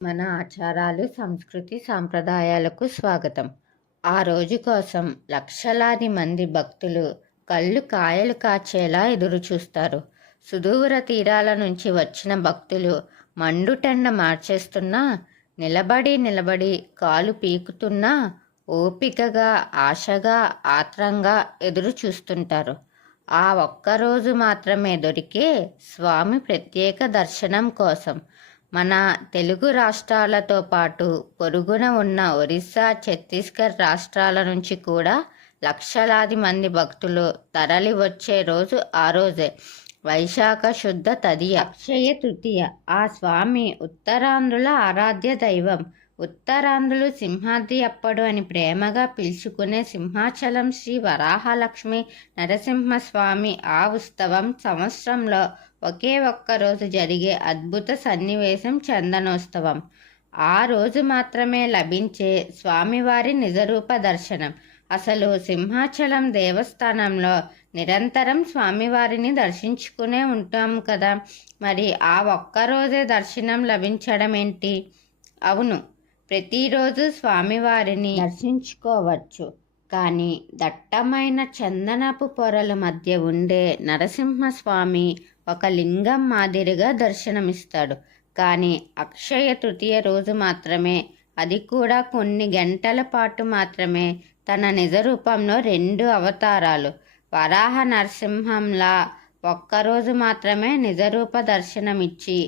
మన ఆచారాలు, సంస్కృతి, సాంప్రదాయాలకు స్వాగతం. ఆ రోజు కోసం లక్షలాది మంది భక్తులు కళ్ళు కాయలు కాచేలా ఎదురుచూస్తారు. సుదూర తీరాల నుంచి వచ్చిన భక్తులు మండుటెండ మార్చేస్తున్నా, నిలబడి నిలబడి కాలు పీకుతున్నా ఓపికగా, ఆశగా, ఆత్రంగా ఎదురు చూస్తుంటారు. ఆ ఒక్కరోజు మాత్రమే దొరికే స్వామి ప్రత్యేక దర్శనం కోసం మన తెలుగు రాష్ట్రాలతో పాటు పొరుగున ఉన్న ఒరిస్సా, ఛత్తీస్గఢ్ రాష్ట్రాల నుంచి కూడా లక్షలాది మంది భక్తులు తరలి వచ్చే రోజు ఆ రోజే. వైశాఖ శుద్ధ తదియ, అక్షయ తృతీయ. ఆ స్వామి ఉత్తరాంధ్రుల ఆరాధ్య దైవం. ఉత్తరాంధ్రులు సింహాద్రి అప్పడు అని ప్రేమగా పిలుచుకునే సింహాచలం శ్రీ వరాహలక్ష్మి నరసింహస్వామి ఆ ఉత్సవం సంవత్సరంలో ఒకే ఒక్కరోజు జరిగే అద్భుత సన్నివేశం చందనోత్సవం. ఆ రోజు మాత్రమే లభించే స్వామివారి నిజరూప దర్శనం. అసలు సింహాచలం దేవస్థానంలో నిరంతరం స్వామివారిని దర్శించుకునే ఉంటాం కదా, మరి ఆ ఒక్కరోజే దర్శనం లభించడం ఏంటి? అవును, ప్రతిరోజు స్వామివారిని దర్శించుకోవచ్చు. కానీ దట్టమైన చందనపు పొరల మధ్య ఉండే నరసింహస్వామి ఒక లింగం మాదిరిగా దర్శనమిస్తాడు. కానీ అక్షయ తృతీయ రోజు మాత్రమే, అది కూడా కొన్ని గంటల పాటు మాత్రమే, తన నిజ రూపంలో 2 అవతారాలు వరాహ నరసింహంలా ఒక్కరోజు మాత్రమే నిజరూప దర్శనమిచ్చి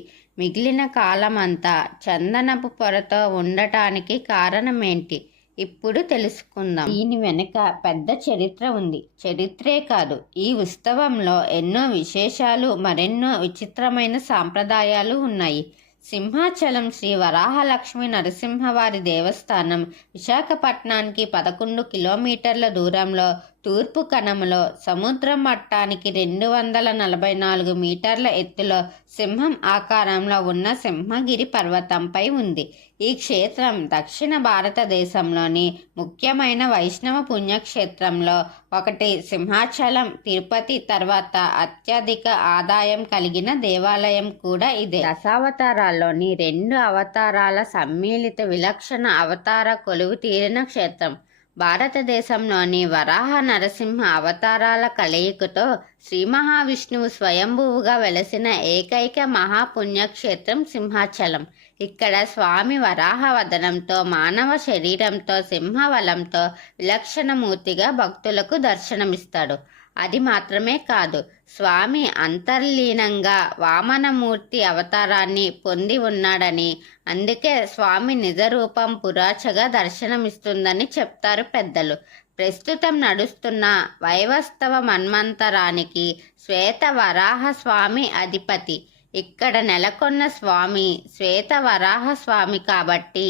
మిగిలిన కాలమంతా చందనపు పొరతో ఉండటానికి కారణమేంటి? ఇప్పుడు తెలుసుకుందాం. దీని వెనుక పెద్ద చరిత్ర ఉంది. చరిత్రే కాదు, ఈ ఉత్సవంలో ఎన్నో విశేషాలు, మరెన్నో విచిత్రమైన సాంప్రదాయాలు ఉన్నాయి. సింహాచలం శ్రీ వరాహలక్ష్మి నరసింహవారి దేవస్థానం విశాఖపట్నానికి 11 కిలోమీటర్ల దూరంలో తూర్పు కనమలో సముద్రం మట్టానికి 244 మీటర్ల ఎత్తులో సింహం ఆకారంలో ఉన్న సింహగిరి పర్వతంపై ఉంది. ఈ క్షేత్రం దక్షిణ భారతదేశంలోని ముఖ్యమైన వైష్ణవ పుణ్యక్షేత్రంలో ఒకటి. సింహాచలం తిరుపతి తర్వాత అత్యధిక ఆదాయం కలిగిన దేవాలయం కూడా ఇదే. దశావతారాల్లోని 2 అవతారాల సమ్మిళిత విలక్షణ అవతార కొలువు తీరిన క్షేత్రం. భారతదేశంలోని వరాహ నరసింహ అవతారాల కలయికతో శ్రీ మహావిష్ణువు స్వయంభువుగా వెలసిన ఏకైక మహాపుణ్యక్షేత్రం సింహాచలం. ఇక్కడ స్వామి వరాహ వదనంతో, మానవ శరీరంతో, సింహవలంతో విలక్షణమూర్తిగా భక్తులకు దర్శనమిస్తాడు. అది మాత్రమే కాదు, స్వామి అంతర్లీనంగా వామనమూర్తి అవతారాన్ని పొంది ఉన్నాడని, అందుకే స్వామి నిజరూపం పురాచగా దర్శనమిస్తుందని చెప్తారు పెద్దలు. ప్రస్తుతం నడుస్తున్న వైవస్తవ మన్వంతరానికి శ్వేత వరాహ స్వామి అధిపతి. ఇక్కడ నెలకొన్న స్వామి శ్వేత వరాహ స్వామి కాబట్టి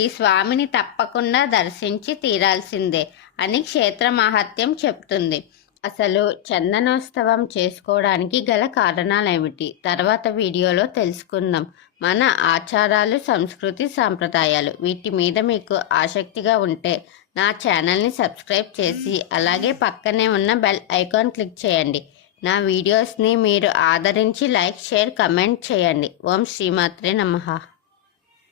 ఈ స్వామిని తప్పకుండా దర్శించి తీరాల్సిందే అని క్షేత్ర మహత్యం చెప్తుంది. అసలు చందనోత్సవం చేసుకోవడానికి గల కారణాలేమిటి? తర్వాత వీడియోలో తెలుసుకుందాం. మన ఆచారాలు, సంస్కృతి, సాంప్రదాయాలు వీటి మీద మీకు ఆసక్తిగా ఉంటే నా ఛానల్ని సబ్స్క్రైబ్ చేసి అలాగే పక్కనే ఉన్న బెల్ ఐకాన్ క్లిక్ చేయండి. నా వీడియోస్ని మీరు ఆదరించి లైక్, షేర్, కమెంట్ చేయండి. ఓం శ్రీమాత్రే నమః.